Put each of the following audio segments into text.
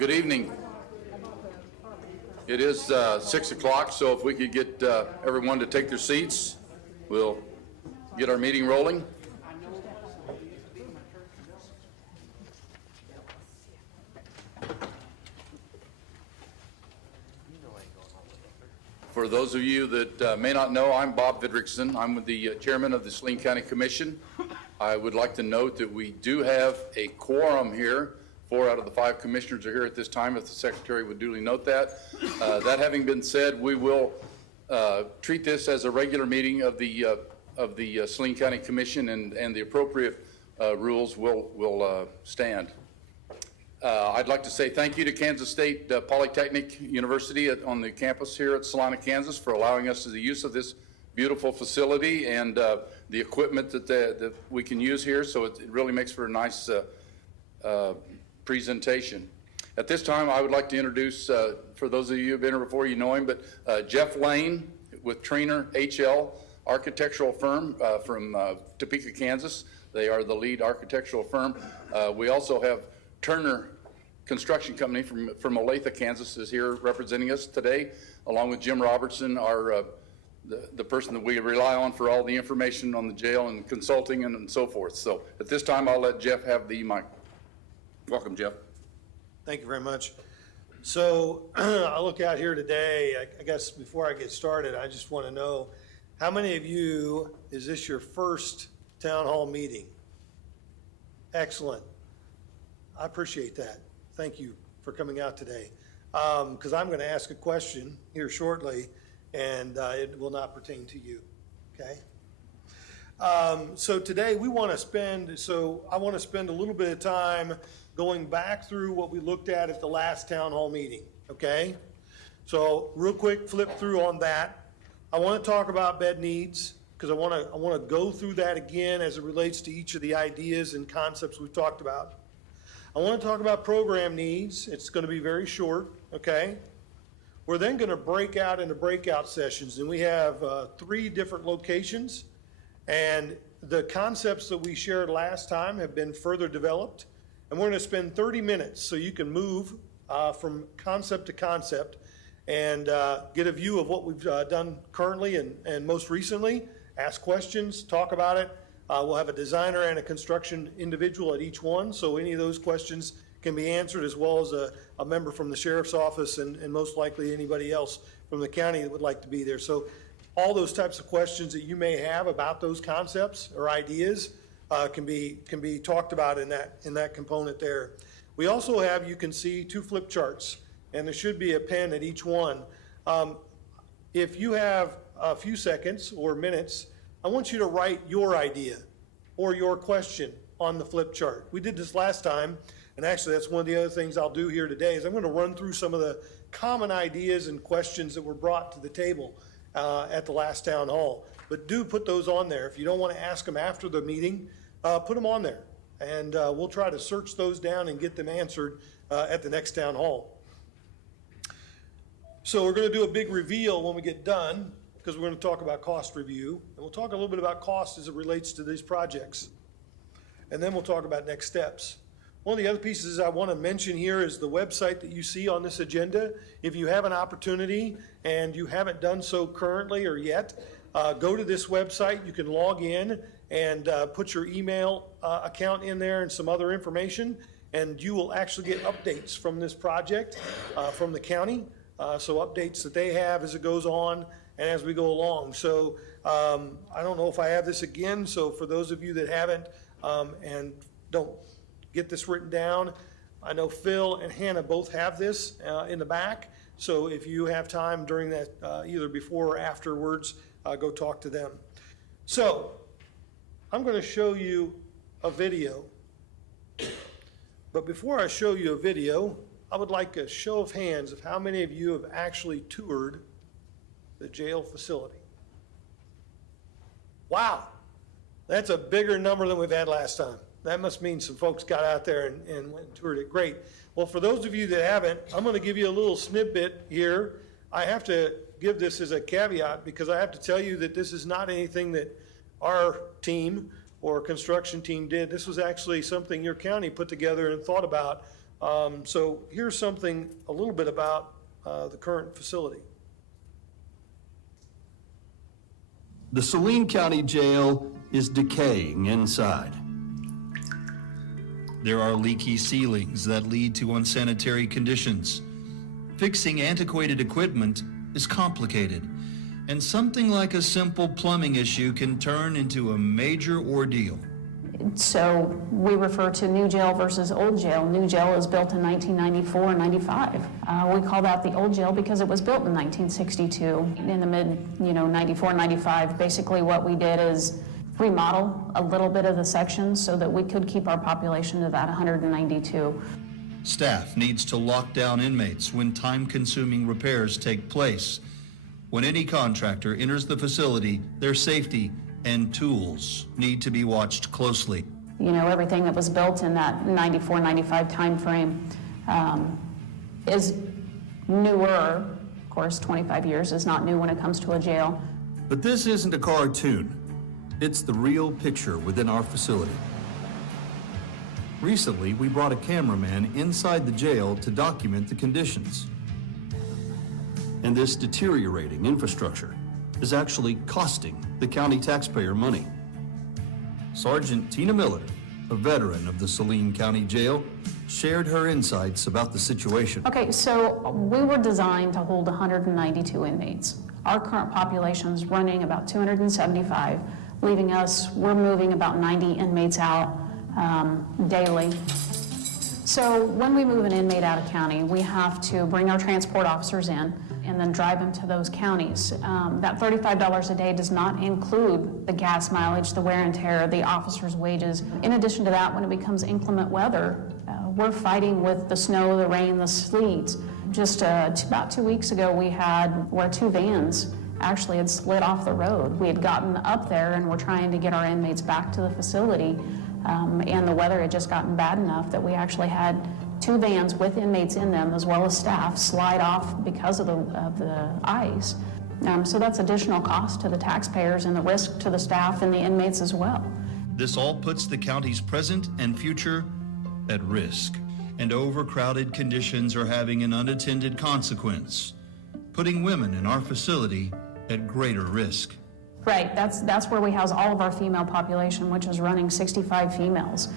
Good evening. It is 6 o'clock, so if we could get everyone to take their seats, we'll get our meeting rolling. For those of you that may not know, I'm Bob Vidricksen. I'm the chairman of the Saline County Commission. I would like to note that we do have a quorum here. 4 out of the 5 commissioners are here at this time, if the secretary would duly note that. That having been said, we will treat this as a regular meeting of the Saline County Commission, and the appropriate rules will stand. I'd like to say thank you to Kansas State Polytechnic University on the campus here at Salina, Kansas, for allowing us the use of this beautiful facility and the equipment that we can use here. So it really makes for a nice presentation. At this time, I would like to introduce, for those of you who have been here before, you know him, but Jeff Lane with Trainer HL Architectural Firm from Topeka, Kansas. They are the lead architectural firm. We also have Turner Construction Company from Olathe, Kansas, is here representing us today, along with Jim Robertson, our the person that we rely on for all the information on the jail and consulting and so forth. So at this time, I'll let Jeff have the mic. Welcome, Jeff. Thank you very much. So I look out here today, I guess before I get started, I just want to know, how many of you, is this your first town hall meeting? Excellent. I appreciate that. Thank you for coming out today. Because I'm going to ask a question here shortly, and it will not pertain to you, okay? So today I want to spend a little bit of time going back through what we looked at the last town hall meeting, okay? So real quick, flip through on that. I want to talk about bed needs, because I want to go through that again as it relates to each of the ideas and concepts we've talked about. I want to talk about program needs. It's going to be very short, okay? We're then going to break out into breakout sessions, and we have 3 different locations, and the concepts that we shared last time have been further developed, and we're going to spend 30 minutes so you can move from concept to concept and get a view of what we've done currently and most recently, ask questions, talk about it. We'll have a designer and a construction individual at each one, so any of those questions can be answered, as well as a member from the sheriff's office and most likely anybody else from the county that would like to be there. So all those types of questions that you may have about those concepts or ideas can be talked about in that component there. We also have, you can see, 2 flip charts, and there should be a pen at each one. If you have a few seconds or minutes, I want you to write your idea or your question on the flip chart. We did this last time, and actually that's one of the other things I'll do here today is I'm going to run through some of the common ideas and questions that were brought to the table at the last town hall. But do put those on there. If you don't want to ask them after the meeting, put them on there, and we'll try to search those down and get them answered at the next town hall. So we're going to do a big reveal when we get done, because we're going to talk about cost review, and we'll talk a little bit about cost as it relates to these projects. And then we'll talk about next steps. One of the other pieces I want to mention here is the website that you see on this agenda. If you have an opportunity and you haven't done so currently or yet, go to this website. You can log in and put your email account in there and some other information, and you will actually get updates from this project from the county. So updates that they have as it goes on and as we go along. So I don't know if I have this again, so for those of you that haven't and don't get this written down, I know Phil and Hannah both have this in the back, so if you have time during that, either before or afterwards, go talk to them. So I'm going to show you a video, but before I show you a video, I would like a show of hands of how many of you have actually toured the jail facility. Wow, that's a bigger number than we've had last time. That must mean some folks got out there and went and toured it. Great. Well, for those of you that haven't, I'm going to give you a little snippet here. I have to give this as a caveat because I have to tell you that this is not anything that our team or construction team did. This was actually something your county put together and thought about So here's something, a little bit about the current facility. The Saline County Jail is decaying inside. There are leaky ceilings that lead to unsanitary conditions. Fixing antiquated equipment is complicated, and something like a simple plumbing issue can turn into a major ordeal. So we refer to new jail versus old jail. New jail is built in 1994 and 95. We call that the old jail because it was built in 1962. In the mid, 94, 95, basically what we did is remodel a little bit of the sections so that we could keep our population to that 192. Staff needs to lock down inmates when time-consuming repairs take place. When any contractor enters the facility, their safety and tools need to be watched closely. Everything that was built in that 94, 95 timeframe is newer. Of course, 25 years is not new when it comes to a jail. But this isn't a cartoon. It's the real picture within our facility. Recently, we brought a cameraman inside the jail to document the conditions. And this deteriorating infrastructure is actually costing the county taxpayer money. Sergeant Tina Miller, a veteran of the Saline County Jail, shared her insights about the situation. Okay, so we were designed to hold 192 inmates. Our current population is running about 275, leaving us, we're moving about 90 inmates out daily. So when we move an inmate out of county, we have to bring our transport officers in and then drive them to those counties. That $35 a day does not include the gas mileage, the wear and tear, the officers' wages. In addition to that, when it becomes inclement weather, we're fighting with the snow, the rain, the sleet. Just about 2 weeks ago, we had where 2 vans actually had slid off the road. We had gotten up there and we're trying to get our inmates back to the facility, and the weather had just gotten bad enough that we actually had 2 vans with inmates in them as well as staff slide off because of the ice. So that's additional cost to the taxpayers and the risk to the staff and the inmates as well. This all puts the county's present and future at risk, and overcrowded conditions are having an unintended consequence, putting women in our facility at greater risk. Right, that's where we house all of our female population, which is running 65 females.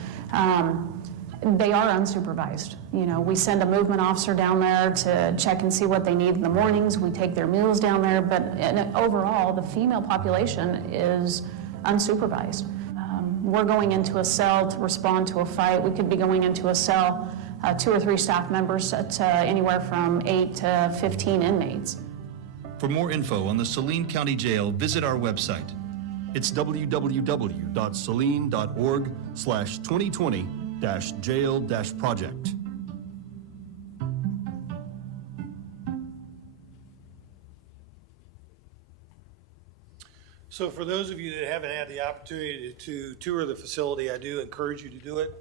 They are unsupervised. We send a movement officer down there to check and see what they need in the mornings. We take their meals down there, but overall, the female population is unsupervised. We're going into a cell to respond to a fight. We could be going into a cell, 2 or 3 staff members to anywhere from 8 to 15 inmates. For more info on the Saline County Jail, visit our website. It's www.saline.org/2020-jail-project. So for those of you that haven't had the opportunity to tour the facility, I do encourage you to do it.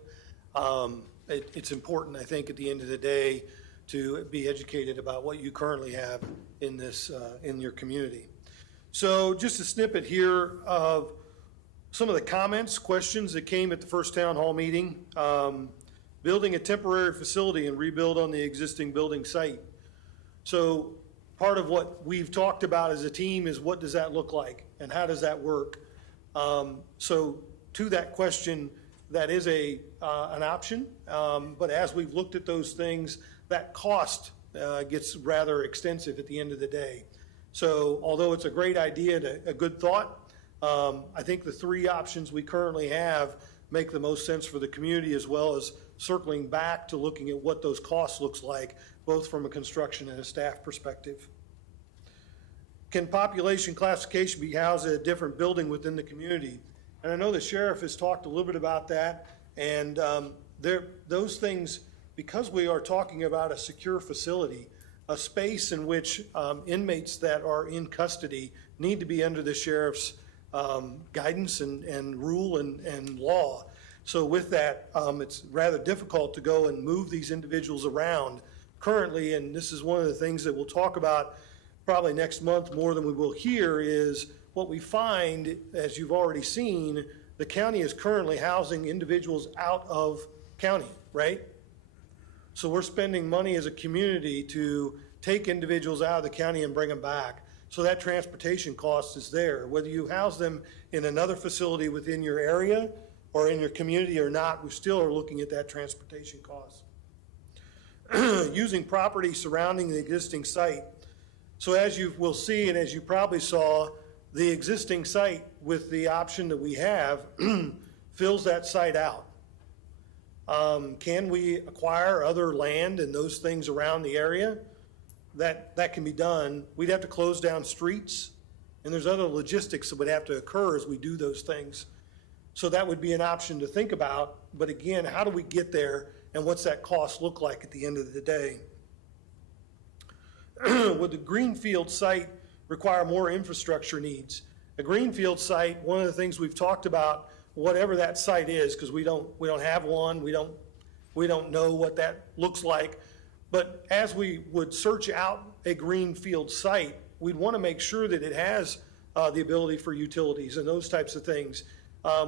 It's important, I think, at the end of the day, to be educated about what you currently have in this, in your community. So just a snippet here of some of the comments, questions that came at the first town hall meeting. Building a temporary facility and rebuild on the existing building site. So part of what we've talked about as a team is what does that look like and how does that work? So to that question, that is an option, but as we've looked at those things, that cost gets rather extensive at the end of the day. So although it's a great idea, a good thought, I think the 3 options we currently have make the most sense for the community, as well as circling back to looking at what those costs looks like, both from a construction and a staff perspective. Can population classification be housed at a different building within the community? And I know the sheriff has talked a little bit about that, and those things, because we are talking about a secure facility, a space in which inmates that are in custody need to be under the sheriff's guidance and rule and law. So with that, it's rather difficult to go and move these individuals around currently, and this is one of the things that we'll talk about probably next month more than we will here, is what we find, as you've already seen, the county is currently housing individuals out of county, right? So we're spending money as a community to take individuals out of the county and bring them back. So that transportation cost is there. Whether you house them in another facility within your area or in your community or not, we still are looking at that transportation cost. Using property surrounding the existing site. So as you will see, and as you probably saw, the existing site with the option that we have fills that site out. Can we acquire other land and those things around the area? That can be done. We'd have to close down streets, and there's other logistics that would have to occur as we do those things. So that would be an option to think about. But again, how do we get there, and what's that cost look like at the end of the day? Would the Greenfield site require more infrastructure needs? A Greenfield site, one of the things we've talked about, whatever that site is, because we don't have one, we don't know what that looks like. But as we would search out a Greenfield site, we'd want to make sure that it has the ability for utilities and those types of things.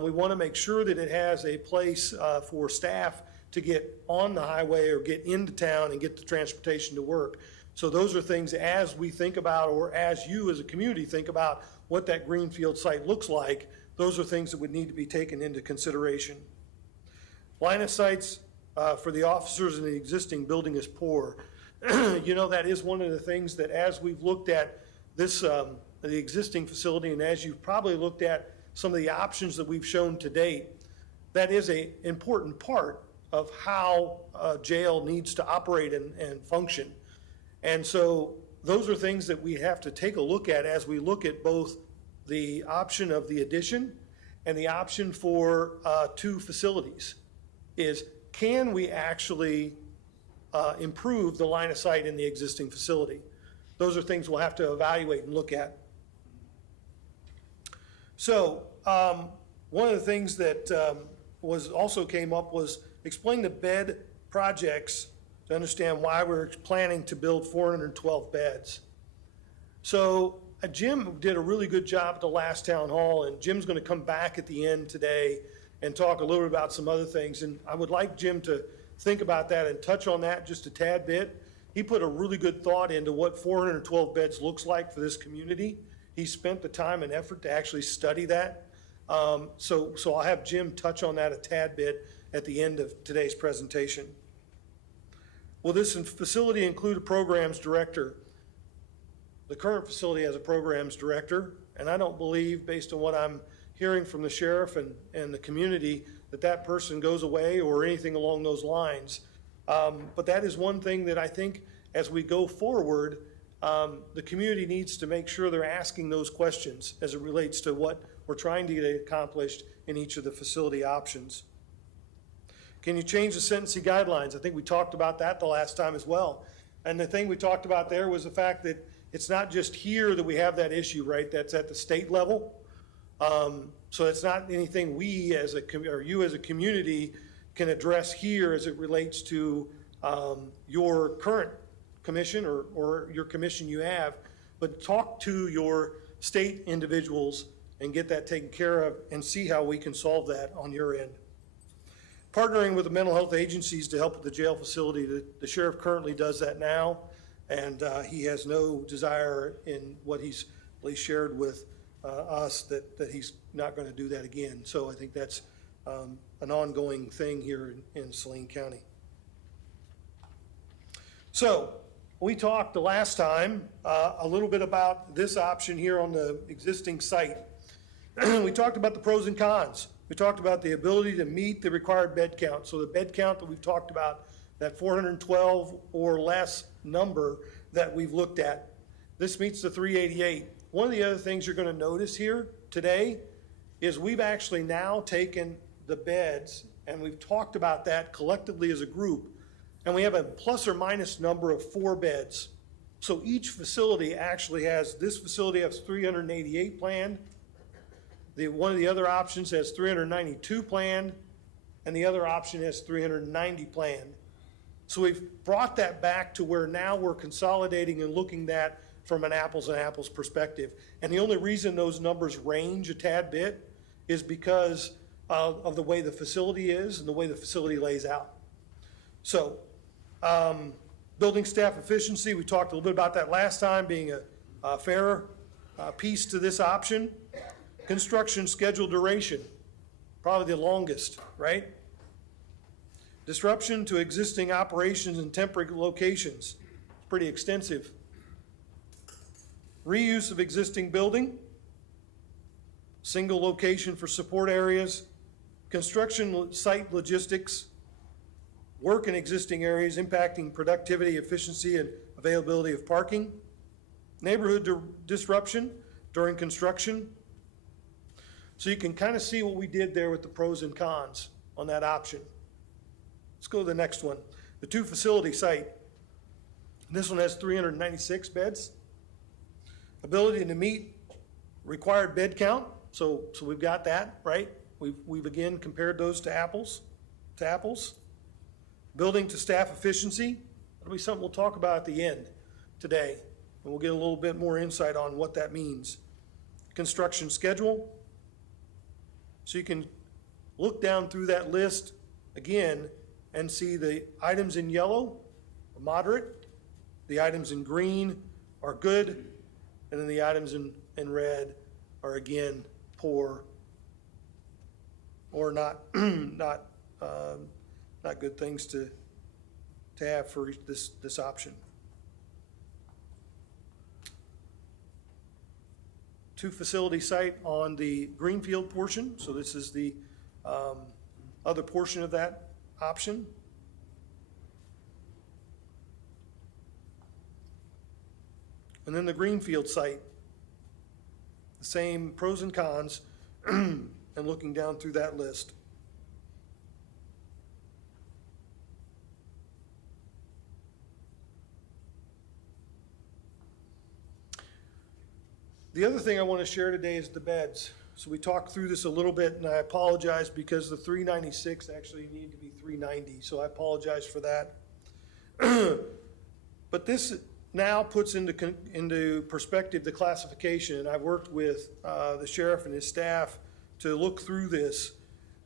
We want to make sure that it has a place for staff to get on the highway or get into town and get the transportation to work. So those are things as we think about, or as you as a community think about what that Greenfield site looks like, those are things that would need to be taken into consideration. Line of sights for the officers in the existing building is poor. You know, that is one of the things that as we've looked at this, the existing facility, and as you've probably looked at some of the options that we've shown to date, that is an important part of how a jail needs to operate and function. And so those are things that we have to take a look at as we look at both the option of the addition and the option for 2 facilities. Is can we actually improve the line of sight in the existing facility? Those are things we'll have to evaluate and look at. So one of the things that also came up was explain the bed projects to understand why we're planning to build 412 beds. So Jim did a really good job at the last town hall, and Jim's going to come back at the end today and talk a little bit about some other things. And I would like Jim to think about that and touch on that just a tad bit. He put a really good thought into what 412 beds looks like for this community. He spent the time and effort to actually study that. So I'll have Jim touch on that a tad bit at the end of today's presentation. Will this facility include a programs director? The current facility has a programs director, and I don't believe, based on what I'm hearing from the sheriff and the community, that person goes away or anything along those lines. But that is one thing that I think as we go forward, the community needs to make sure they're asking those questions as it relates to what we're trying to get accomplished in each of the facility options. Can you change the sentencing guidelines? I think we talked about that the last time as well. And the thing we talked about there was the fact that it's not just here that we have that issue, right? That's at the state level. So it's not anything we as or you as a community can address here as it relates to your current commission or your commission you have, but talk to your state individuals and get that taken care of and see how we can solve that on your end. Partnering with the mental health agencies to help with the jail facility. The sheriff currently does that now, and he has no desire in what he's at least shared with us that he's not going to do that again. So I think that's an ongoing thing here in Saline County. So we talked the last time a little bit about this option here on the existing site. We talked about the pros and cons. We talked about the ability to meet the required bed count. So the bed count that we've talked about, that 412 or less number that we've looked at, this meets the 388. One of the other things you're going to notice here today is we've actually now taken the beds and we've talked about that collectively as a group, and we have a plus or minus number of 4 beds. So each facility actually has, this facility has 388 planned. One of the other options has 392 planned, and the other option has 390 planned. So we've brought that back to where now we're consolidating and looking at from an apples and apples perspective. And the only reason those numbers range a tad bit is because of the way the facility is and the way the facility lays out. So Building staff efficiency, we talked a little bit about that last time, being a fair piece to this option. Construction schedule duration, probably the longest, right? Disruption to existing operations in temporary locations, pretty extensive. Reuse of existing building, single location for support areas, construction site logistics, work in existing areas impacting productivity, efficiency, and availability of parking, neighborhood disruption during construction. So you can kind of see what we did there with the pros and cons on that option. Let's go to the next one. The 2-facility site. This one has 396 beds. Ability to meet required bed count. So we've got that, right? We've again compared those to apples. Building to staff efficiency. That'll be something we'll talk about at the end today. And we'll get a little bit more insight on what that means. Construction schedule. So you can look down through that list again and see the items in yellow are moderate, the items in green are good, and then the items in red are again poor or not not good things to have for this option. 2-facility site on the Greenfield portion, so this is the other portion of that option. And then the Greenfield site, the same pros and cons, and looking down through that list. The other thing I want to share today is the beds. So we talked through this a little bit, and I apologize because the 396 actually need to be 390, so I apologize for that. But this now puts into perspective the classification, and I've worked with the sheriff and his staff to look through this.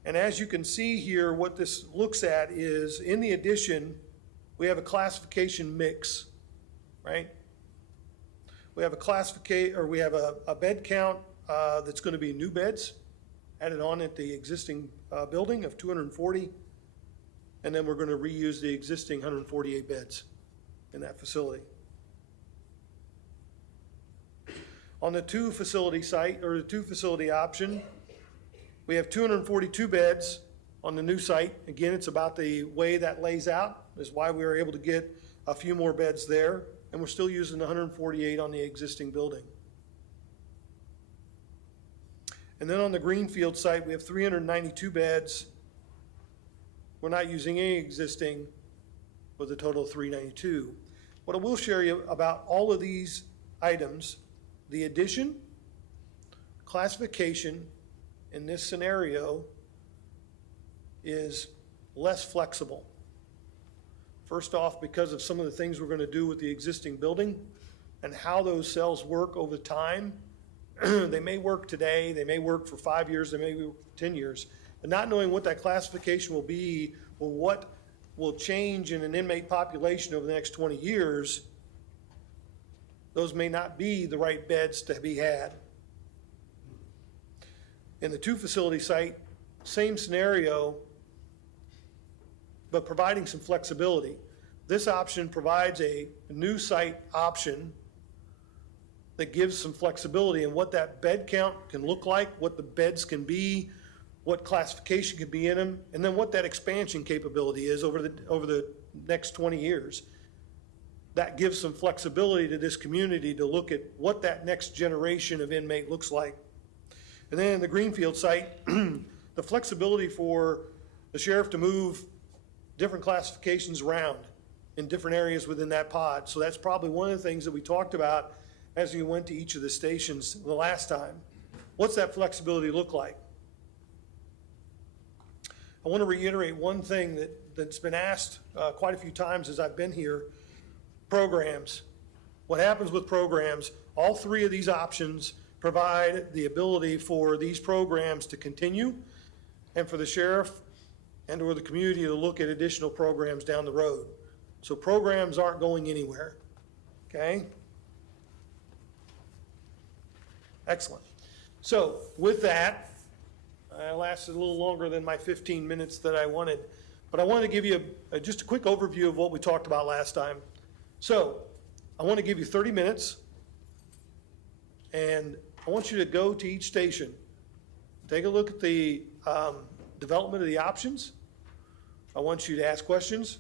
And as you can see here, what this looks at is, in the addition, we have a classification mix, right? We have a bed count that's going to be new beds added on at the existing building of 240, and then we're going to reuse the existing 148 beds in that facility. On the 2-facility site, or the 2-facility option, we have 242 beds on the new site. Again, it's about the way that lays out, is why we were able to get a few more beds there. And we're still using the 148 on the existing building. And then on the Greenfield site, we have 392 beds. We're not using any existing, with a total of 392. What I will share you about all of these items, the addition, classification in this scenario is less flexible. First off, because of some of the things we're going to do with the existing building and how those cells work over time. They may work today, they may work for 5 years, they may work for 10 years, but not knowing what that classification will be or what will change in an inmate population over the next 20 years, those may not be the right beds to be had. In the 2-facility site, same scenario, but providing some flexibility. This option provides a new site option that gives some flexibility in what that bed count can look like, what the beds can be, what classification can be in them, and then what that expansion capability is over the next 20 years. That gives some flexibility to this community to look at what that next generation of inmate looks like. And then in the Greenfield site, the flexibility for the sheriff to move different classifications around in different areas within that pod. So that's probably one of the things that we talked about as we went to each of the stations the last time. What's that flexibility look like? I want to reiterate one thing that's been asked quite a few times as I've been here. Programs. What happens with programs? All 3 of these options provide the ability for these programs to continue and for the sheriff and or the community to look at additional programs down the road. So programs aren't going anywhere, okay? Excellent. So with that, I lasted a little longer than my 15 minutes that I wanted, but I wanted to give you just a quick overview of what we talked about last time. So I want to give you 30 minutes, and I want you to go to each station, take a look at the development of the options. I want you to ask questions,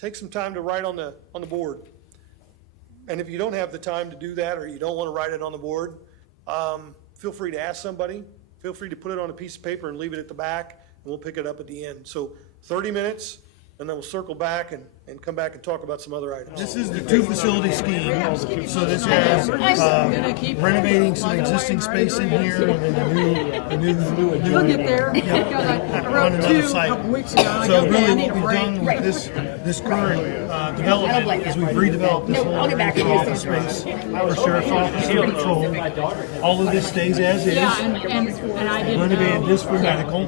take some time to write on the board. And if you don't have the time to do that, or you don't want to write it on the board, feel free to ask somebody. Feel free to put it on a piece of paper and leave it at the back, and we'll pick it up at the end. So 30 minutes, and then we'll circle back and come back and talk about some other items. This is the two-facility scheme. So this has renovating some existing space in here, and then the new We'll get there. I wrote two a couple weeks ago. I So go, really I need what a we've done break. with this current development is we've redeveloped this whole area for office space for sheriff's office and patrol. All of this stays as is. Yeah, and I didn't Renovated know. this for medical,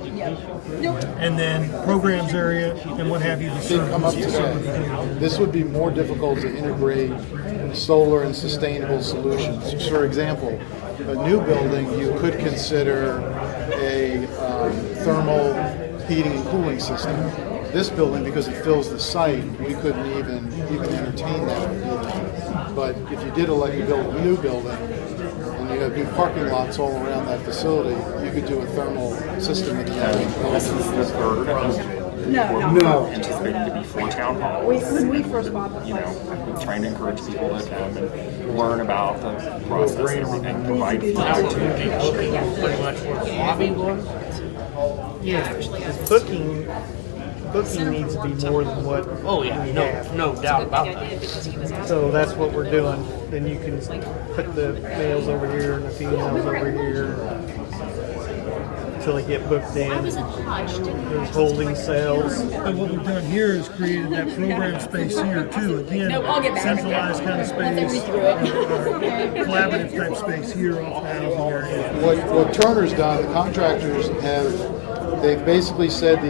and then programs area and what have you to serve Come up this to facility. this would be more difficult to integrate solar and sustainable solutions. For example, a new building, you could consider a thermal heating and cooling system. This building, because it fills the site, we couldn't even entertain that idea. But if you did elect to build a new building, and you have new parking lots all around that facility, you could do a thermal system in the This is the third. No. Anticipated to be 4 town halls. When we first bought the You know, place. I've been trying to encourage people to come and learn about the process and provide feedback to the Pretty much where the lobby was. Yeah, because booking needs to be more than what. Oh yeah, no doubt about that. So that's what we're doing. Then you can put the males over here and the females over here until they get booked in. There's holding cells. And what we've done here is created that program space here too. Again, centralized kind of space, collaborative type space here off the housing area. What Turner's done, the contractors they've basically said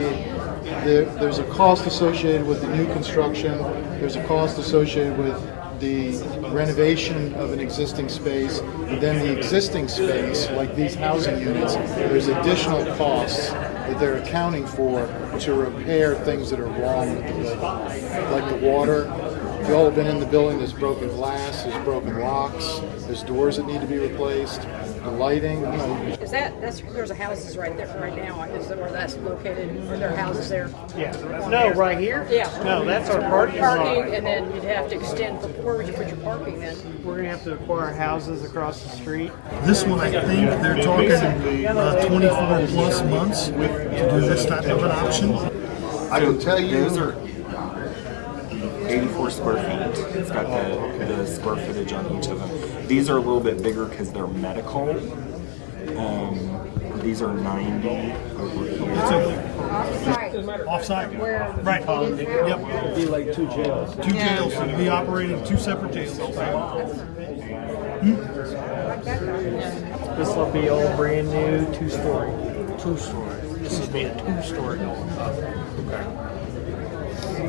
there's a cost associated with the new construction, there's a cost associated with the renovation of an existing space, and then the existing space, like these housing units, there's additional costs that they're accounting for to repair things that are wrong with the building, like the water. If you all have been in the building, there's broken glass, there's broken locks, there's doors that need to be replaced, the lighting, you know. Is there's houses right there right now, is that where that's located? Are there houses there? Yeah. No, right here? Yeah. No, that's our parking lot. Parking, and then you'd have to extend, where would you put your parking then? We're gonna have to acquire houses across the street. This one, I think they're talking 24 plus months to do this type of an option. I can tell you, Those are 84 square feet. It's got the square footage on each of them. These are a little bit bigger because they're medical. These are 90 over here. Offsite, right, yep. It'd be like 2 jails. 2 jails, we operated 2 separate jails. This will be all brand new, 2-story. 2-story. This will be a 2-story.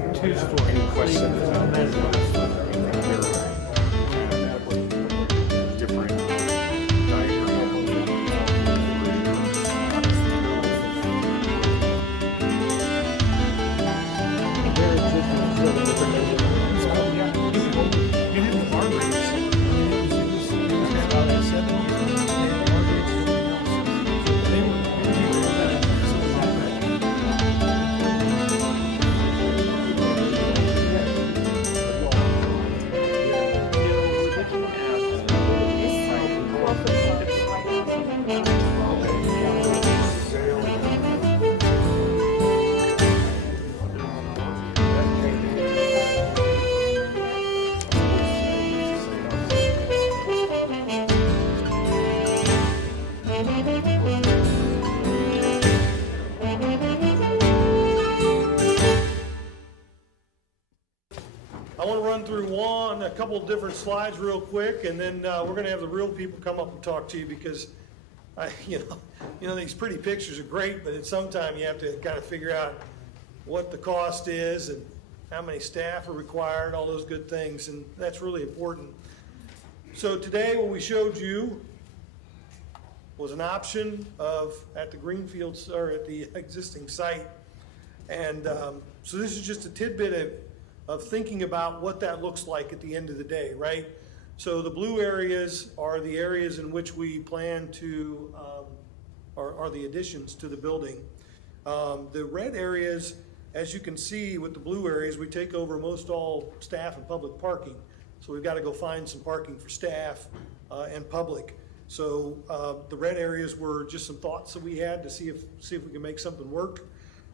2-story. Different diagram. Their existing facility is different. It had the bar rates. It was had about that 7 years. They had bar rates and everything else. So they I want to run through a couple of different slides real quick, and then we're going to have the real people come up and talk to you because, you know, these pretty pictures are great, but at some time you have to kind of figure out what the cost is and how many staff are required, all those good things, and that's really important. So today, what we showed you was an option of, at the Greenfield, or at the existing site. And so this is just a tidbit of thinking about what that looks like at the end of the day, right? So the blue areas are the areas in which we plan to, are the additions to the building. The red areas, as you can see with the blue areas, we take over most all staff and public parking. So we've got to go find some parking for staff and public. So the red areas were just some thoughts that we had to see if we can make something work.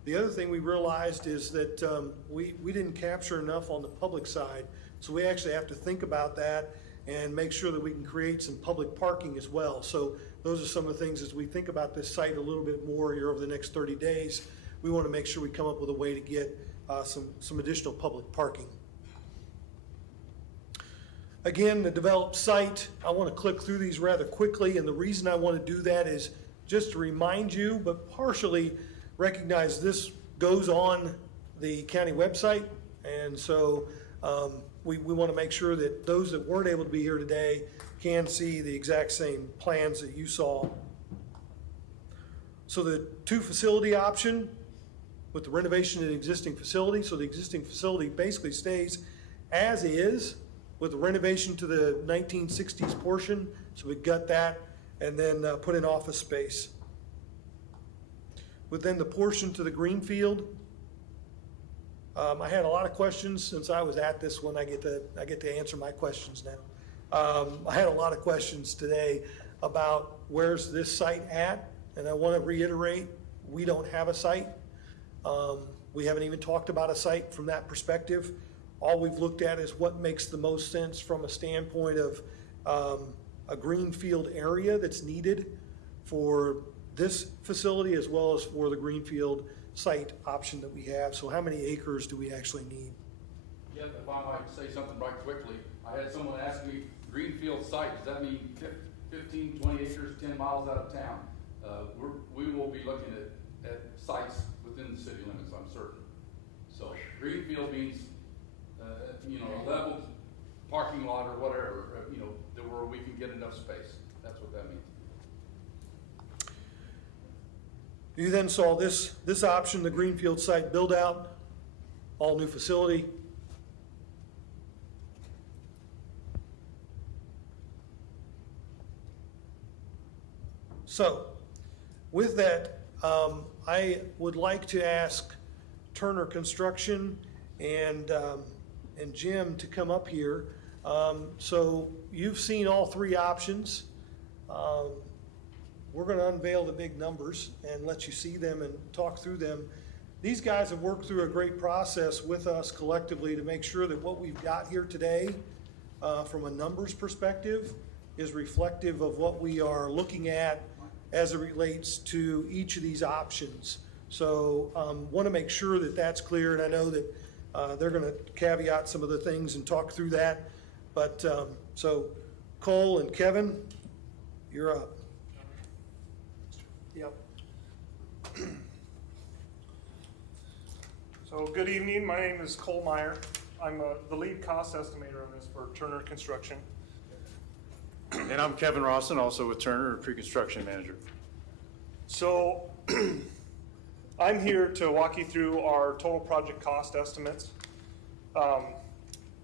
The other thing we realized is that we didn't capture enough on the public side. So we actually have to think about that and make sure that we can create some public parking as well. So those are some of the things as we think about this site a little bit more here over the next 30 days. We want to make sure we come up with a way to get some additional public parking. Again, the developed site, I want to click through these rather quickly, and the reason I want to do that is just to remind you, but partially recognize this goes on the county website, and so we want to make sure that those that weren't able to be here today can see the exact same plans that you saw. So the two facility option with the renovation of the existing facility, so the existing facility basically stays as is with the renovation to the 1960s portion, so we gut that and then put in office space. Within the portion to the Greenfield, I had a lot of questions since I was at this one. I get to answer my questions now. I had a lot of questions today about where's this site at, and I want to reiterate, we don't have a site. We haven't even talked about a site from that perspective. All we've looked at is what makes the most sense from a standpoint of a Greenfield area that's needed for this facility as well as for the Greenfield site option that we have. So how many acres do we actually need? Jeff, if I might say something right quickly, I had someone ask me, Greenfield site, does that mean 15, 20 acres, 10 miles out of town? We will be looking at sites within the city limits, I'm certain. So Greenfield means, a leveled parking lot or whatever, where we can get enough space. That's what that means. You then saw this option, the Greenfield site build out, all new facility. So with that, I would like to ask Turner Construction and Jim to come up here. So you've seen all three options. We're going to unveil the big numbers and let you see them and talk through them. These guys have worked through a great process with us collectively to make sure that what we've got here today from a numbers perspective is reflective of what we are looking at as it relates to each of these options. So want to make sure that that's clear, and I know that they're going to caveat some of the things and talk through that. But so Cole and Kevin, you're up. Yep. So good evening, my name is Cole Meyer. I'm the lead cost estimator on this for Turner Construction. And I'm Kevin Rawson, also with Turner, pre-construction manager. So I'm here to walk you through our total project cost estimates.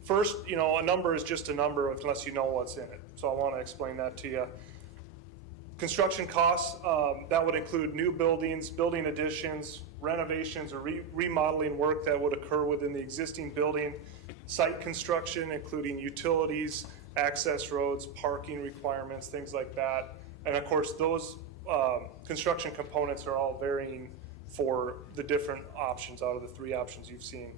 First, a number is just a number unless you know what's in it. So I want to explain that to you. Construction costs, that would include new buildings, building additions, renovations, or remodeling work that would occur within the existing building, site construction, including utilities, access roads, parking requirements, things like that. And of course, those construction components are all varying for the different options out of the three options you've seen.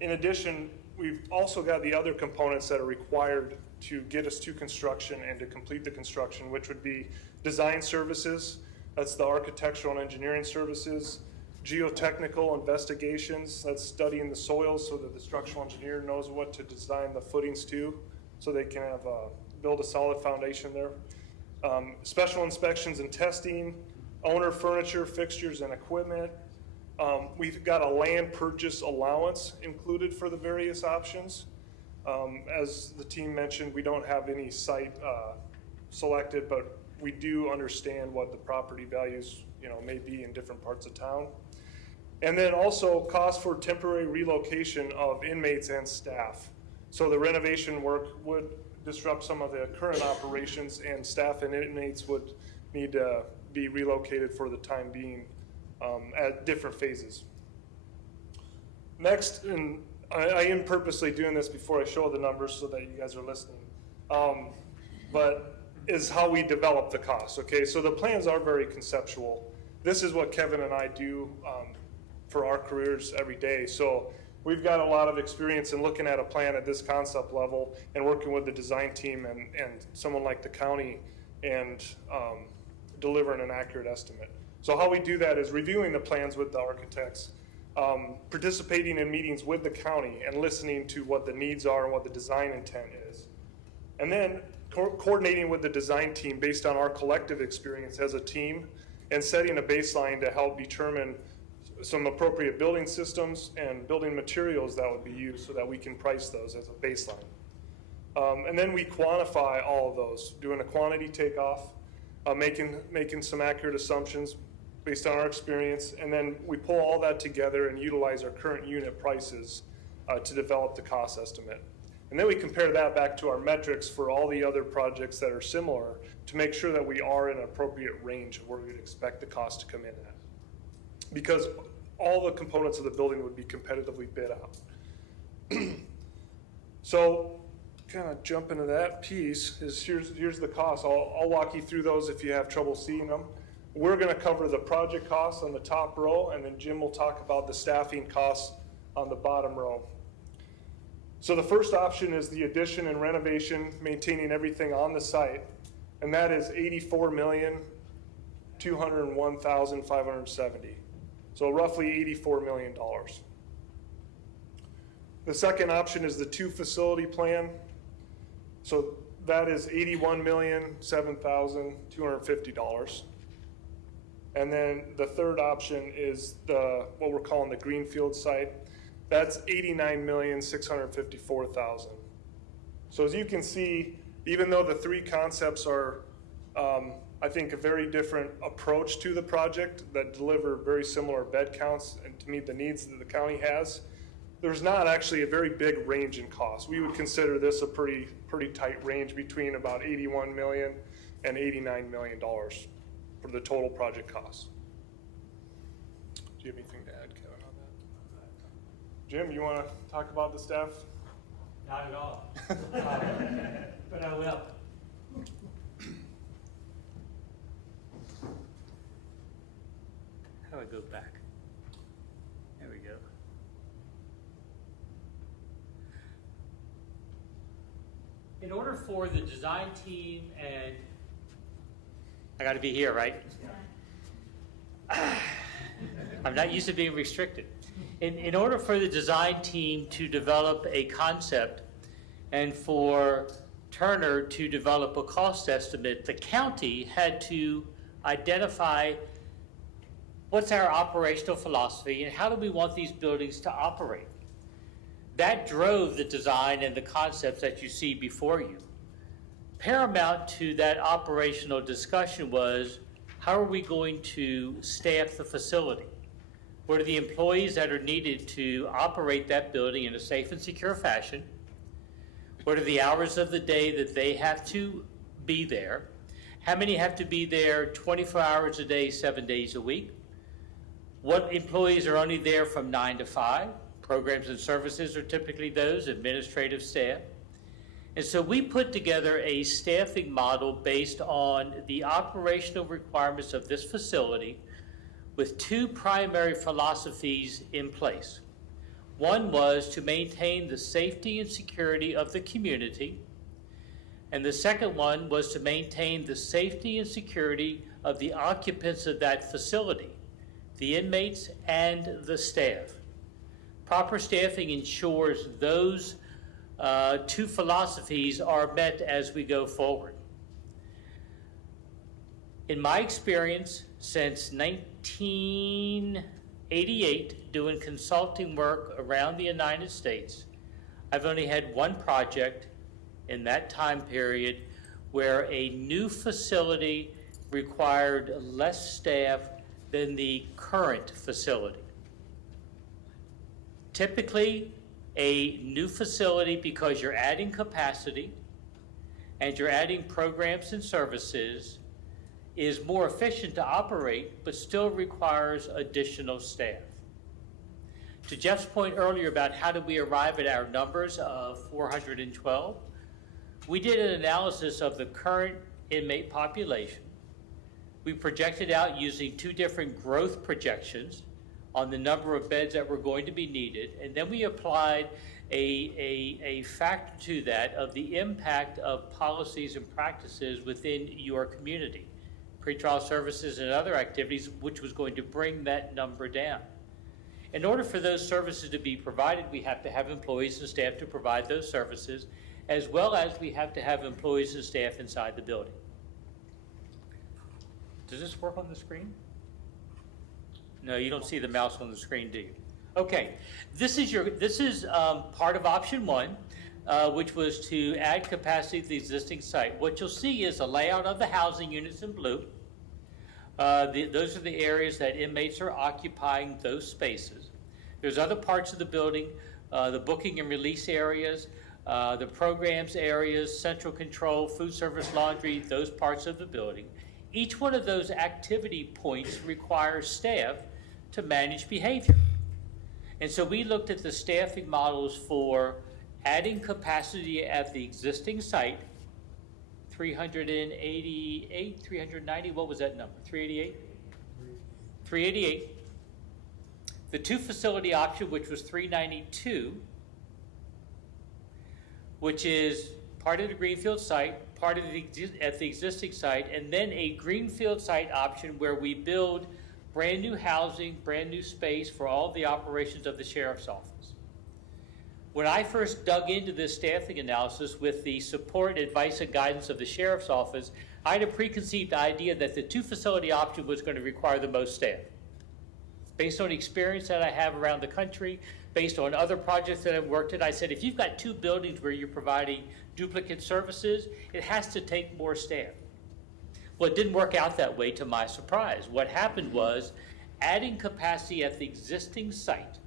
In addition, we've also got the other components that are required to get us to construction and to complete the construction, which would be design services, that's the architectural and engineering services, geotechnical investigations, that's studying the soils so that the structural engineer knows what to design the footings to, so they can have build a solid foundation there. Special inspections and testing, owner furniture, fixtures, and equipment, We've got a land purchase allowance included for the various options. As the team mentioned, we don't have any site selected, but we do understand what the property values, may be in different parts of town. And then also cost for temporary relocation of inmates and staff. So the renovation work would disrupt some of the current operations, and staff and inmates would need to be relocated for the time being at different phases. Next, and I am purposely doing this before I show the numbers so that you guys are listening, but is how we develop the costs, okay? So the plans are very conceptual. This is what Kevin and I do for our careers every day. So we've got a lot of experience in looking at a plan at this concept level and working with the design team and someone like the county and delivering an accurate estimate. So how we do that is reviewing the plans with the architects, participating in meetings with the county and listening to what the needs are and what the design intent is. And then coordinating with the design team based on our collective experience as a team and setting a baseline to help determine some appropriate building systems and building materials that would be used so that we can price those as a baseline. And then we quantify all of those, doing a quantity takeoff, making some accurate assumptions based on our experience, and then we pull all that together and utilize our current unit prices to develop the cost estimate. And then we compare that back to our metrics for all the other projects that are similar to make sure that we are in an appropriate range of where we'd expect the cost to come in at. Because all the components of the building would be competitively bid out. So kind of jump into that piece is here's the cost. I'll walk you through those if you have trouble seeing them. We're going to cover the project costs on the top row, and then Jim will talk about the staffing costs on the bottom row. So the first option is the addition and renovation, maintaining everything on the site, and that is $84,201,570. So roughly $84 million. The second option is the 2 facility plan. So that is $81,007,250. And then the third option is what we're calling the Greenfield site. That's $89,654,000. So as you can see, even though the three concepts are, I think, a very different approach to the project that deliver very similar bed counts and to meet the needs that the county has, there's not actually a very big range in cost. We would consider this a pretty tight range between about $81 million and $89 million for the total project cost. Do you have anything to add, Kevin, on that? Jim, you want to talk about the staff? Not at all. But I will. How do I go back? There we go. In order for the design team and I got to be here, right? I'm not used to being restricted. In order for the design team to develop a concept and for Turner to develop a cost estimate, the county had to identify what's our operational philosophy and how do we want these buildings to operate. That drove the design and the concepts that you see before you. Paramount to that operational discussion was, how are we going to staff the facility? What are the employees that are needed to operate that building in a safe and secure fashion? What are the hours of the day that they have to be there? How many have to be there 24 hours a day, 7 days a week? What employees are only there from 9 to 5? Programs and services are typically those, administrative staff. And so we put together a staffing model based on the operational requirements of this facility with 2 primary philosophies in place. One was to maintain the safety and security of the community, and the second one was to maintain the safety and security of the occupants of that facility, the inmates and the staff. Proper staffing ensures those 2 philosophies are met as we go forward. In my experience, since 1980, 88 doing consulting work around the United States, I've only had one project in that time period where a new facility required less staff than the current facility. Typically, a new facility, because you're adding capacity and you're adding programs and services, is more efficient to operate, but still requires additional staff. To Jeff's point earlier about how did we arrive at our numbers of 412, we did an analysis of the current inmate population. We projected out using two different growth projections on the number of beds that were going to be needed, and then we applied a factor to that of the impact of policies and practices within your community, pretrial services and other activities, which was going to bring that number down. In order for those services to be provided, we have to have employees and staff to provide those services, as well as we have to have employees and staff inside the building. Does this work on the screen? No, you don't see the mouse on the screen, do you? Okay, this is part of option one, which was to add capacity to the existing site. What you'll see is a layout of the housing units in blue. Those are the areas that inmates are occupying those spaces. There's other parts of the building, the booking and release areas, the programs areas, central control, food service, laundry, those parts of the building. Each one of those activity points requires staff to manage behavior. And so we looked at the staffing models for adding capacity at the existing site, 388, 390, what was that number, 388? 388. The two facility option, which was 392, which is part of the Greenfield site, part of at the existing site, and then a Greenfield site option where we build brand new housing, brand new space for all the operations of the sheriff's office. When I first dug into this staffing analysis with the support, advice, and guidance of the sheriff's office, I had a preconceived idea that the two facility option was going to require the most staff. Based on experience that I have around the country, based on other projects that I've worked in, I said, if you've got two buildings where you're providing duplicate services, it has to take more staff. Well, it didn't work out that way, to my surprise. What happened was adding capacity at the existing site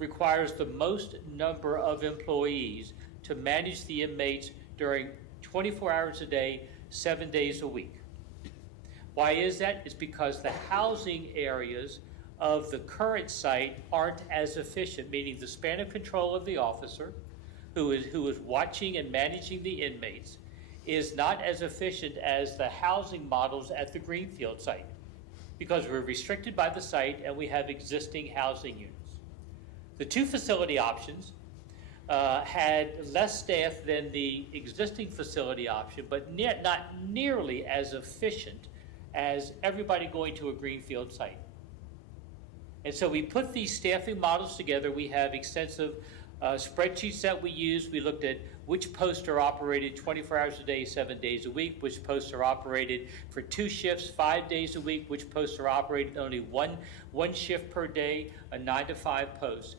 requires the most number of employees to manage the inmates during 24 hours a day, 7 days a week. Why is that? It's because the housing areas of the current site aren't as efficient, meaning the span of control of the officer who is watching and managing the inmates is not as efficient as the housing models at the Greenfield site, because we're restricted by the site and we have existing housing units. The two facility options had less staff than the existing facility option, but not nearly as efficient as everybody going to a Greenfield site. And so we put these staffing models together. We have extensive spreadsheets that we use. We looked at which posts are operated 24 hours a day, 7 days a week, which posts are operated for 2 shifts, 5 days a week, which posts are operated only one shift per day, a 9 to 5 post.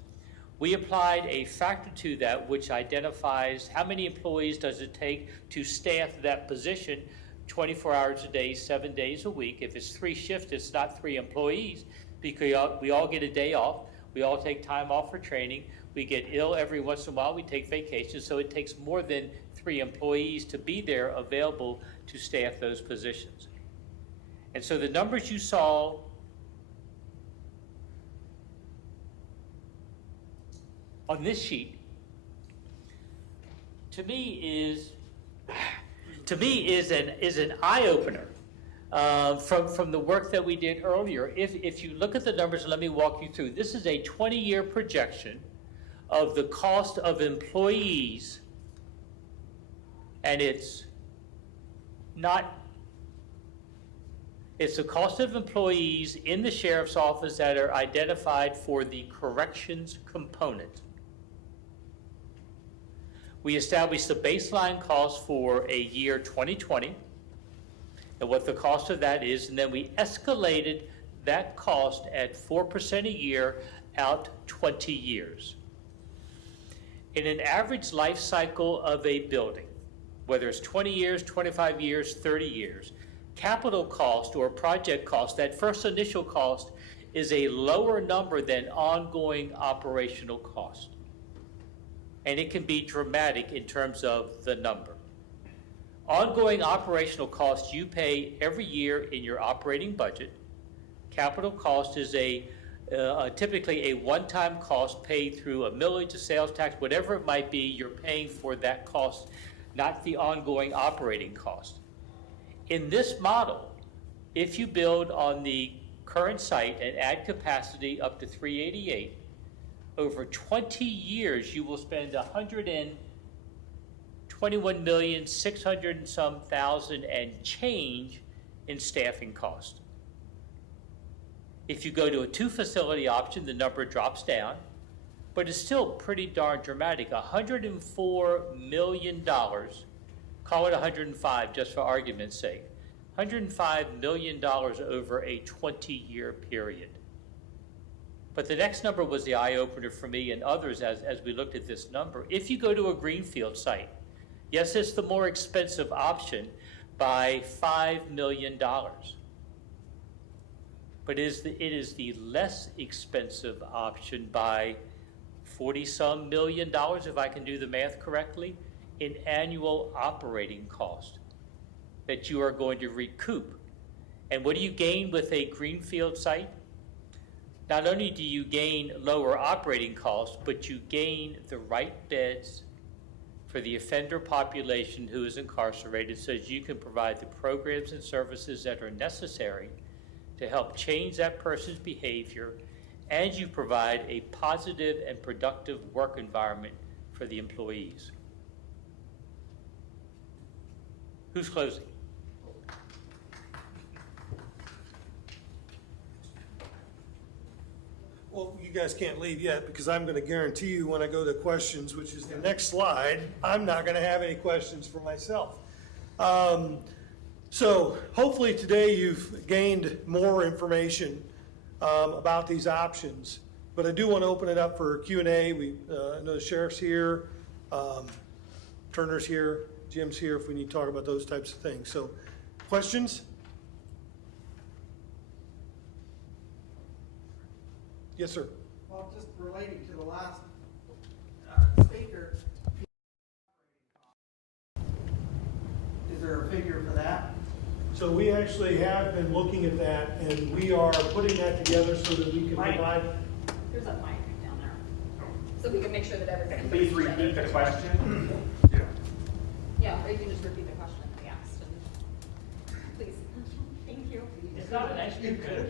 We applied a factor to that which identifies how many employees does it take to staff that position 24 hours a day, 7 days a week. If it's 3 shifts, it's not 3 employees, because we all get a day off. We all take time off for training. We get ill every once in a while. We take vacations. So it takes more than 3 employees to be there available to staff those positions. And so the numbers you saw on this sheet, to me is an eye-opener. From the work that we did earlier. If you look at the numbers, let me walk you through. This is a 20-year projection of the cost of employees, and it's the cost of employees in the sheriff's office that are identified for the corrections component. We established the baseline cost for a year 2020, and what the cost of that is, and then we escalated that cost at 4% a year out 20 years. In an average life cycle of a building, whether it's 20 years, 25 years, 30 years, capital cost or project cost, that first initial cost, is a lower number than ongoing operational cost. And it can be dramatic in terms of the number. Ongoing operational costs you pay every year in your operating budget. Capital cost is typically a one-time cost paid through a millage, a sales tax, whatever it might be, you're paying for that cost, not the ongoing operating cost. In this model, if you build on the current site and add capacity up to 388, over 20 years you will spend $121,600,000 and some thousand and change in staffing cost. If you go to a 2-facility option, the number drops down, but it's still pretty darn dramatic. $104 million, call it 105 just for argument's sake, $105 million over a 20-year period. But the next number was the eye-opener for me and others as we looked at this number. If you go to a Greenfield site, yes, it's the more expensive option by $5 million. But it is the less expensive option by 40-some million dollars, if I can do the math correctly, in annual operating cost that you are going to recoup. And what do you gain with a Greenfield site? Not only do you gain lower operating costs, but you gain the right beds for the offender population who is incarcerated, so that you can provide the programs and services that are necessary to help change that person's behavior, and you provide a positive and productive work environment for the employees. Who's closing? Well, you guys can't leave yet, because I'm going to guarantee you when I go to questions, which is the next slide, I'm not going to have any questions for myself. So hopefully today you've gained more information about these options, but I do want to open it up for Q&A. I know the sheriff's here, Turner's here, Jim's here if we need to talk about those types of things. So questions? Yes, sir. Well, just relating to the last speaker, is there a figure for that? So we actually have been looking at that, and we are putting that together so that we can provide. There's a mic down there, so we can make sure that everybody. Please repeat the question. Yeah, or you can just repeat the question that we asked, and please. Thank you. It's not an extra good.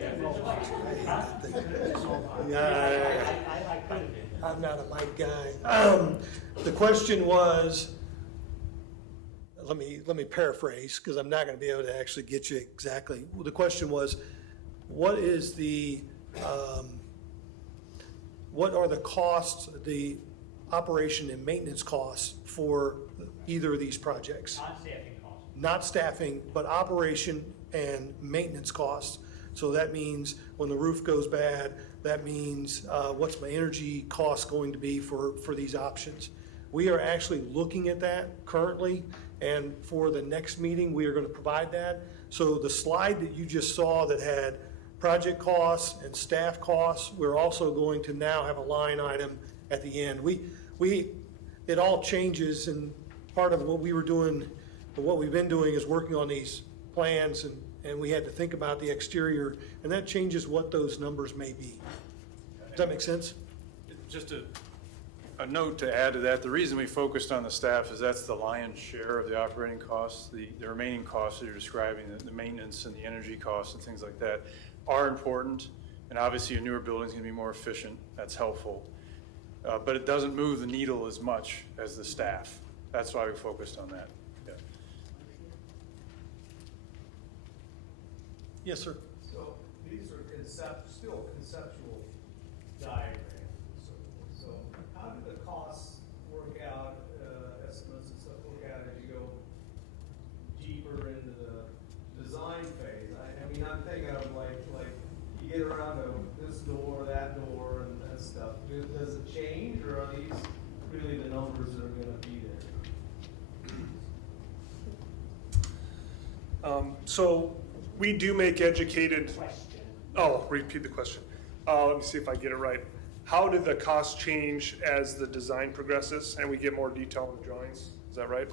I'm not a mic guy. The question was, let me paraphrase, because I'm not going to be able to actually get you exactly. Well, the question was, what is what are the costs, the operation and maintenance costs for either of these projects? Non-staffing costs. Not staffing, but operation and maintenance costs. So that means when the roof goes bad, that means what's my energy cost going to be for these options. We are actually looking at that currently, and for the next meeting, we are going to provide that. So the slide that you just saw that had project costs and staff costs, we're also going to now have a line item at the end. It all changes, and part of what we were doing, what we've been doing is working on these plans, and we had to think about the exterior, and that changes what those numbers may be. Does that make sense? Just a note to add to that, the reason we focused on the staff is that's the lion's share of the operating costs. The remaining costs that you're describing, the maintenance and the energy costs and things like that, are important, and obviously a newer building is going to be more efficient. That's helpful. But it doesn't move the needle as much as the staff. That's why we focused on that. Yeah. Yes, sir. So these are still conceptual diagrams. So how do the costs work out, estimates and stuff work out as you go deeper into the design phase? I mean, I'm thinking of like you get around to this door, that door, and that stuff, does it change, or are these really the numbers that are gonna be there? So we do make educated. Oh, repeat the question. Let me see if I get it right. How did the cost change as the design progresses and we get more detail in the drawings? Is that right?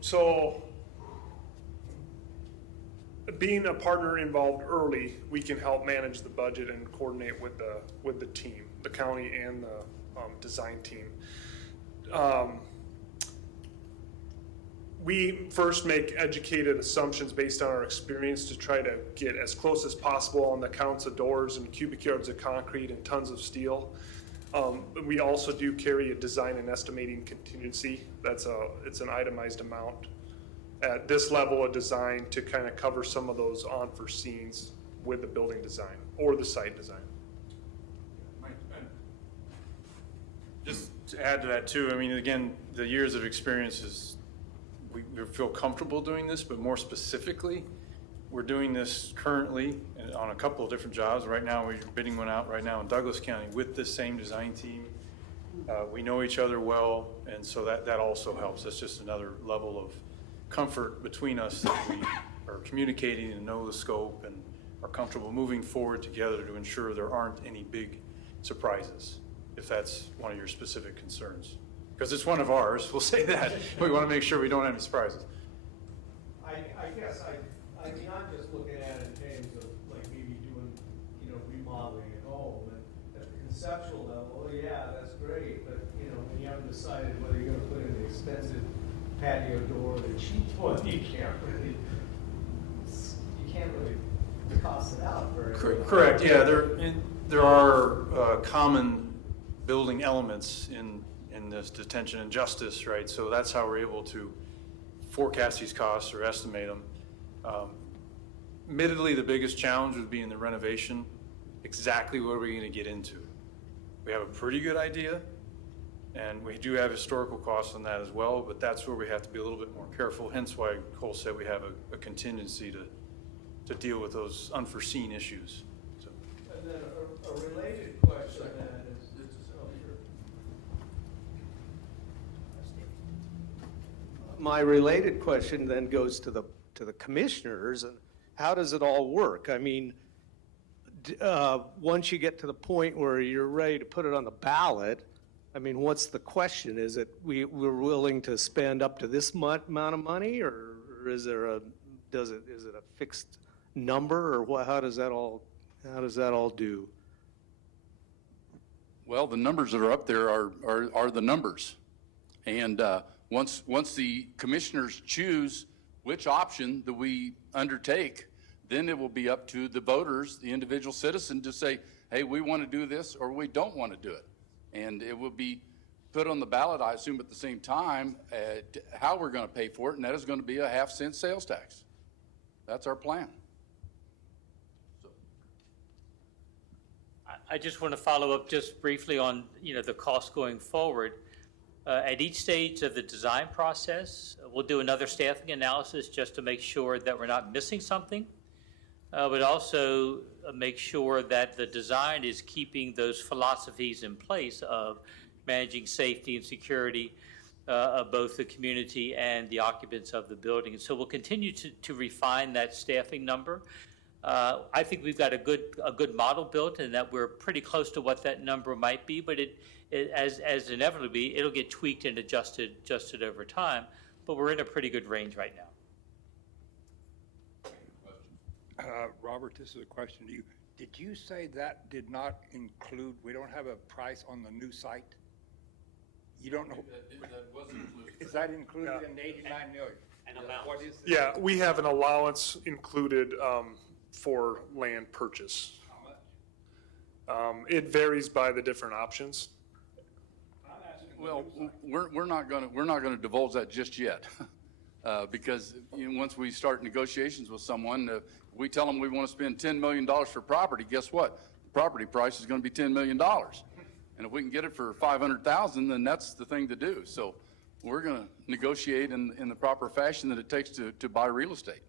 So being a partner involved early, we can help manage the budget and coordinate with the team, the county and the design team. We first make educated assumptions based on our experience to try to get as close as possible on the counts of doors and cubic yards of concrete and tons of steel. We also do carry a design and estimating contingency. It's an itemized amount at this level of design to kind of cover some of those unforeseens with the building design or the site design. Just to add to that too, I mean, again, the years of experience is, we feel comfortable doing this, but more specifically, we're doing this currently on a couple of different jobs. Right now, we're bidding one out right now in Douglas County with this same design team. We know each other well, and so that also helps. That's just another level of comfort between us that we are communicating and know the scope and are comfortable moving forward together to ensure there aren't any big surprises, if that's one of your specific concerns. Because it's one of ours, we'll say that. We want to make sure we don't have any surprises. I guess I mean, I'm just looking at it in terms of like maybe doing, remodeling at home, and at the conceptual level, yeah, that's great, but, when you haven't decided whether you're gonna put in the expensive patio door or the cheap one, you can't really cost it out very well. Correct, yeah, there are common building elements in this detention and justice, right? So that's how we're able to forecast these costs or estimate them. Admittedly, the biggest challenge would be in the renovation. Exactly what are we going to get into? We have a pretty good idea, and we do have historical costs on that as well, but that's where we have to be a little bit more careful, hence why Cole said we have a contingency to deal with those unforeseen issues. So. And then a related question then is, my related question then goes to the commissioners, and how does it all work? I mean, once you get to the point where you're ready to put it on the ballot, I mean, what's the question? Is it we're willing to spend up to this amount of money, or is there is it a fixed number, or what? How does that all do? Well, the numbers that are up there are the numbers. And once the commissioners choose which option that we undertake, then it will be up to the voters, the individual citizen, to say, hey, we want to do this or we don't want to do it. And it will be put on the ballot, I assume, at the same time, how we're going to pay for it, and that is going to be a 0.5-cent sales tax. That's our plan. I just want to follow up just briefly on, the cost going forward. At each stage of the design process, we'll do another staffing analysis just to make sure that we're not missing something, but also make sure that the design is keeping those philosophies in place of managing safety and security of both the community and the occupants of the building. And so we'll continue to refine that staffing number. I think we've got a good model built, and that we're pretty close to what that number might be, but as inevitably, it'll get tweaked and adjusted over time, but we're in a pretty good range right now. Robert, this is a question to you. Did you say that did not include, we don't have a price on the new site? You don't know? That wasn't included. Is that included in the 89 million? An amount. What is it? Yeah, we have an allowance included for land purchase. How much? It varies by the different options. Well, we're not going to divulge that just yet, because once we start negotiations with someone, we tell them we want to spend $10 million for property. Guess what? The property price is going to be $10 million, and if we can get it for $500,000, then that's the thing to do. So we're going to negotiate in the proper fashion that it takes to buy real estate.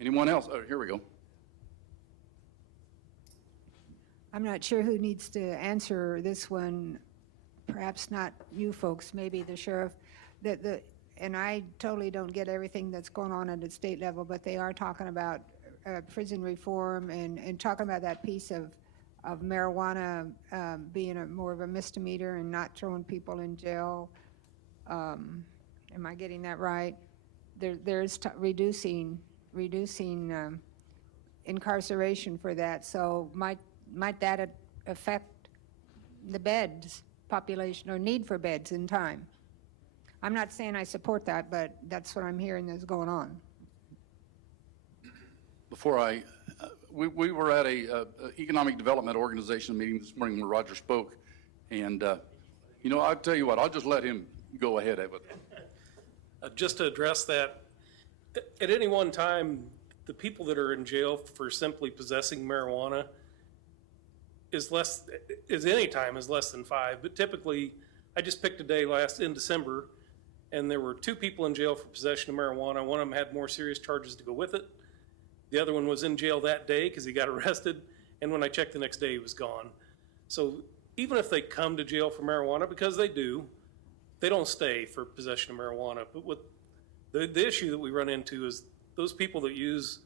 Anyone else? Oh, here we go. I'm not sure who needs to answer this one, perhaps not you folks, maybe the sheriff. And I totally don't get everything that's going on at the state level, but they are talking about prison reform and talking about that piece of marijuana being more of a misdemeanor and not throwing people in jail. Am I getting that right? There's reducing incarceration for that. So might that affect the beds population or need for beds in time? I'm not saying I support that, but that's what I'm hearing is going on. Before we were at a economic development organization meeting this morning when Roger spoke, and you know, I'll tell you what, I'll just let him go ahead with it. Just to address that, at any one time, the people that are in jail for simply possessing marijuana is less than 5, but typically, I just picked a day in December, and there were 2 people in jail for possession of marijuana. One of them had more serious charges to go with it. The other one was in jail that day because he got arrested, and when I checked the next day, he was gone. So even if they come to jail for marijuana, because they do, they don't stay for possession of marijuana. But what the issue that we run into is those people that use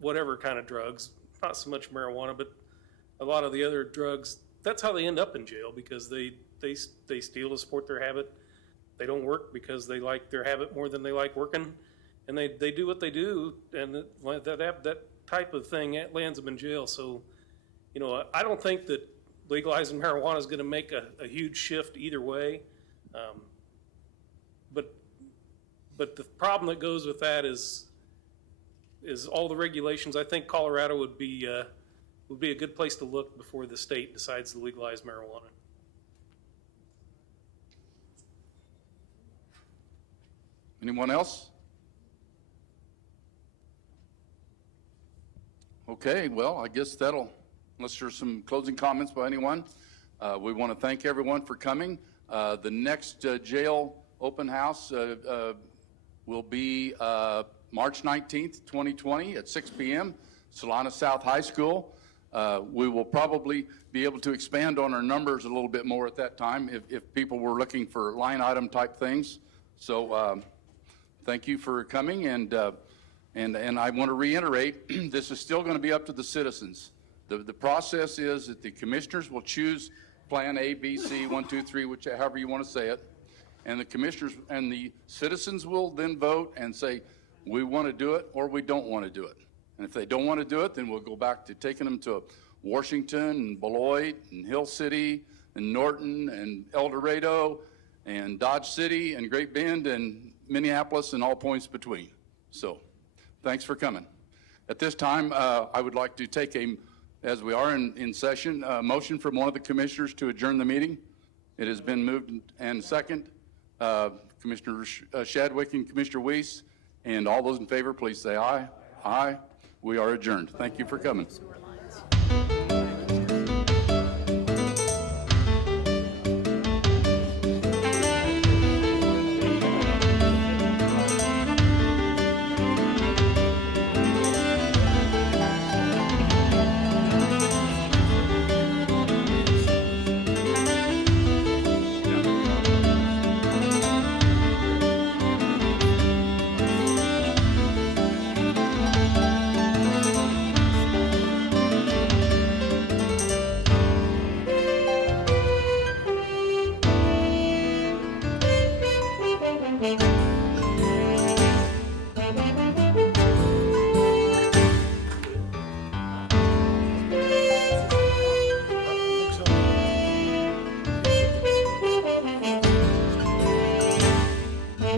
whatever kind of drugs, not so much marijuana, but a lot of the other drugs, that's how they end up in jail, because they steal to support their habit. They don't work because they like their habit more than they like working, and they do what they do, and that type of thing lands them in jail. So, you know, I don't think that legalizing marijuana is going to make a huge shift either way. But the problem that goes with that is all the regulations. I think Colorado would be a good place to look before the state decides to legalize marijuana. Anyone else? Okay, well, I guess unless there's some closing comments by anyone, we want to thank everyone for coming. The next jail open house will be March 19th, 2020 at 6 p.m., Salina South High School. We will probably be able to expand on our numbers a little bit more at that time if people were looking for line item type things. So thank you for coming, and I want to reiterate, this is still going to be up to the citizens. The process is that the commissioners will choose Plan A, B, C, 1, 2, 3, however you want to say it, and the commissioners and the citizens will then vote and say, we want to do it or we don't want to do it. And if they don't want to do it, then we'll go back to taking them to Washington and Beloit and Hill City and Norton and El Dorado and Dodge City and Great Bend and Minneapolis and all points between. So thanks for coming. At this time, I would like to take as we are in session, a motion from one of the commissioners to adjourn the meeting. It has been moved and second. Commissioner Shadwick and Commissioner Weiss, and all those in favor, please say aye. Aye. We are adjourned. Thank you for coming.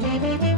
Thank you.